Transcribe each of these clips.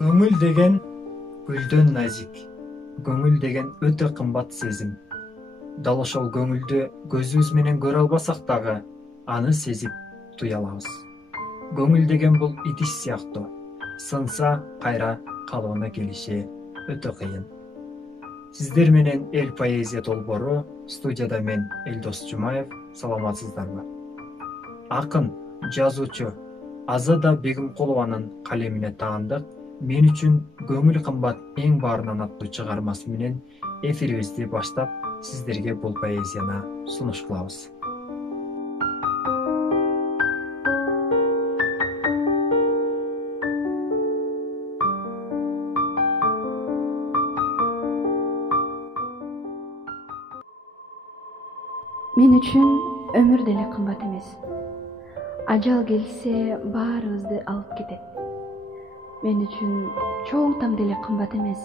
Көңүл деген гүлдөн назик. Көңүл деген өтө кымбат сезим. Дал ошол көңүлдү көзүбүз менен көрө албасак дагы, аны сезип туя алабыз. Көңүл деген бул идиш сыяктуу. Сынса, кайра калыбына келиши өтө кыйын. Сиздер менен Эл поэзия долбоору, студияда мен Элдос Жумаев. Саламатсыздарбы? Акын, жазуучу Азада Бегимкулованын калемине таандык «Мен үчүн көңүл кымбат эң баарынан» аттуу чыгармасы менен эфирибизди баштап, сиздерге бул поэзияны сунуш кылабыз. Мен үчүн өмүр деле кымбат эмес. Ажал келсе баарыбызды алып кетет. Мен үчүн чоң там деле кымбат эмес.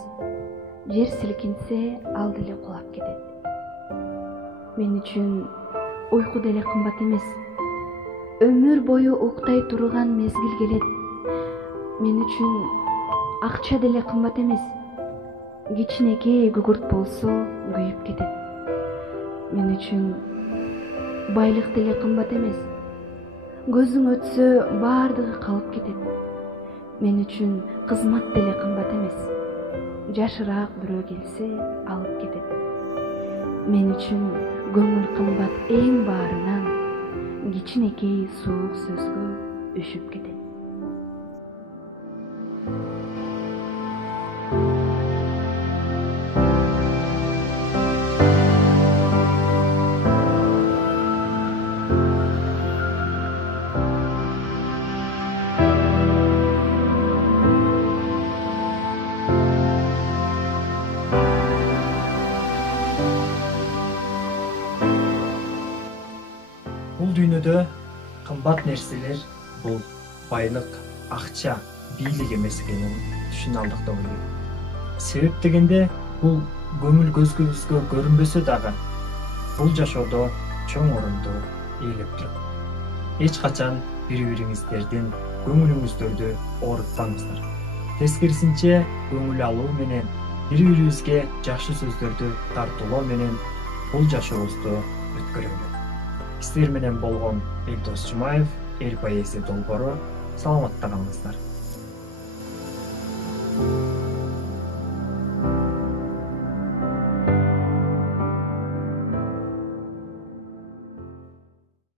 Жер силкинсе, ал деле кулап кетет. Мен үчүн уйку деле кымбат эмес. Өмүр бою уктай турган мезгил келет. Мен үчүн акча деле кымбат эмес. Кичинекей күкүрт болсо күйүп кетет. Мен үчүн байлык деле кымбат эмес. Көзүң өтсө баардыгы калып кетет. Мен үчүн кызмат деле кымбат эмес. Жашыраак бирөө келсе алып кетет. Мен үчүн көңүл кымбат эң баарынан, кичинекей суук сөзгө өшүп кетет. Бул дүйнөдө кымбат нерселер бул байлык, акча, бийлик эмес экенин түшүнө алдык деп ойлойм. Себеп дегенде бул көңүл көзгөбүзгө көрүнбөсө дагы, бул жашоодо чоң орунду ээлеп турат. Эч качан бири-бириңиздердин көңүлүңүздөрдү оорутпаңыздар. Тескерисинче, көңүл алуу менен, бири-бирибизге жакшы сөздөрдү тартуулоо менен бул жашообузду өткөрөлү. Сиздер менен болгон Элдос Жумаев, Эл поэзия долбоору. Саламатта калыңыздар.